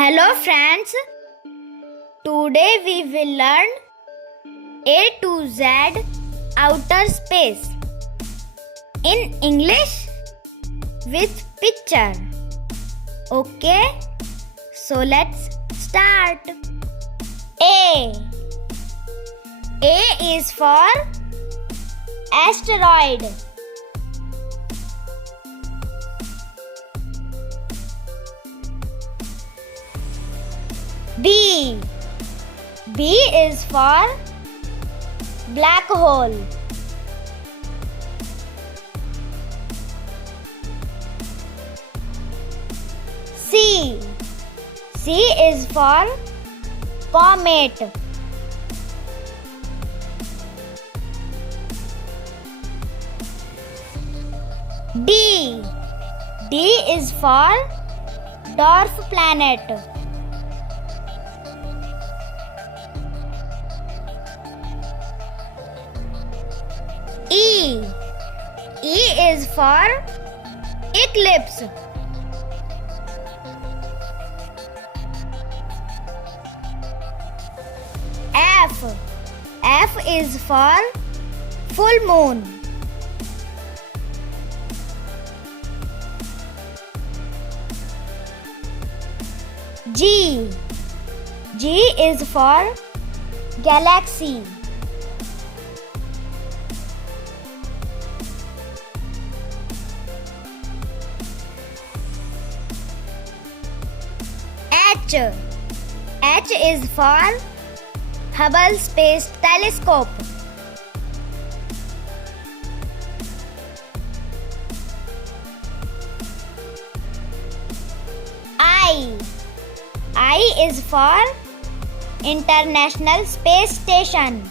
Hello friends, today we will learn A to Z outer space in English with picture. Okay, so let's start. A is for asteroid. B is for black hole. C is for comet. D is for dwarf planet. E is for eclipse. F is for full moon. G is for galaxy. H is for Hubble Space Telescope. I is for International Space Station.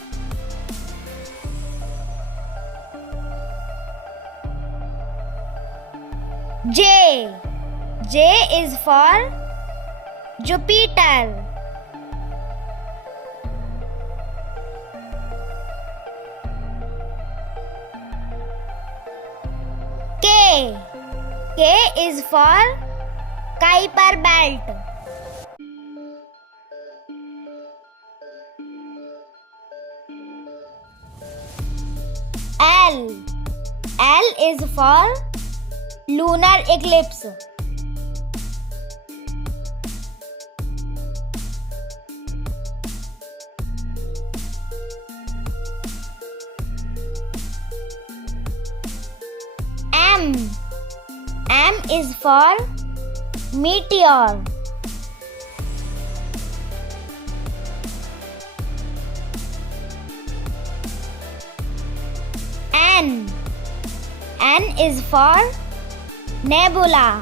J is for Jupiter. K is for Kuiper belt. L is for lunar eclipse. M is for meteor. N is for nebula.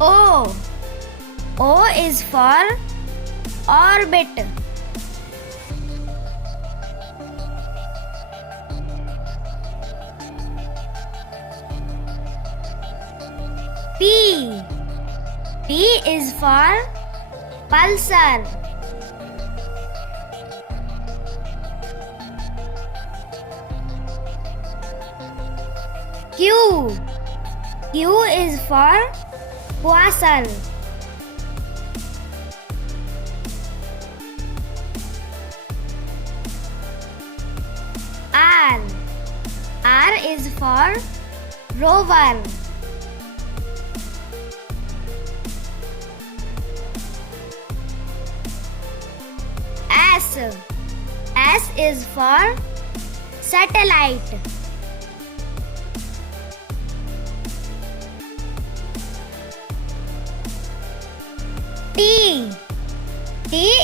O is for orbit. P is for pulsar. Q is for quasar. R is for rover. S is for satellite. T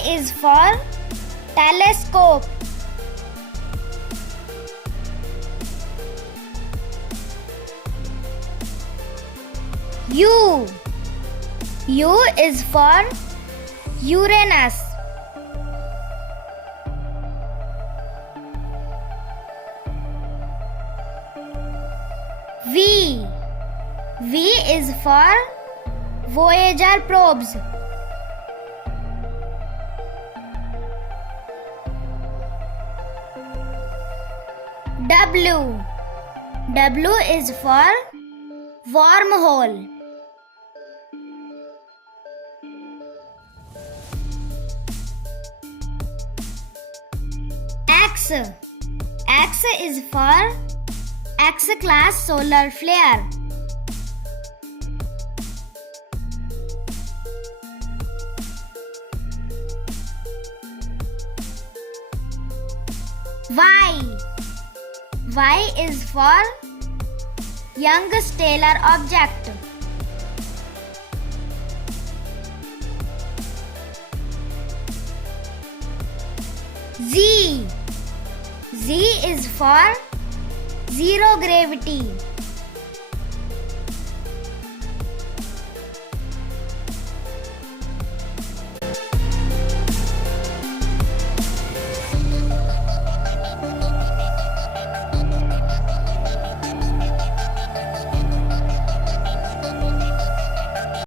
is for telescope. U is for Uranus. V is for Voyager probes. W W is for wormhole. X. X is for X-class solar flare. Y. Y is for young stellar object. Z. Z is for zero gravity.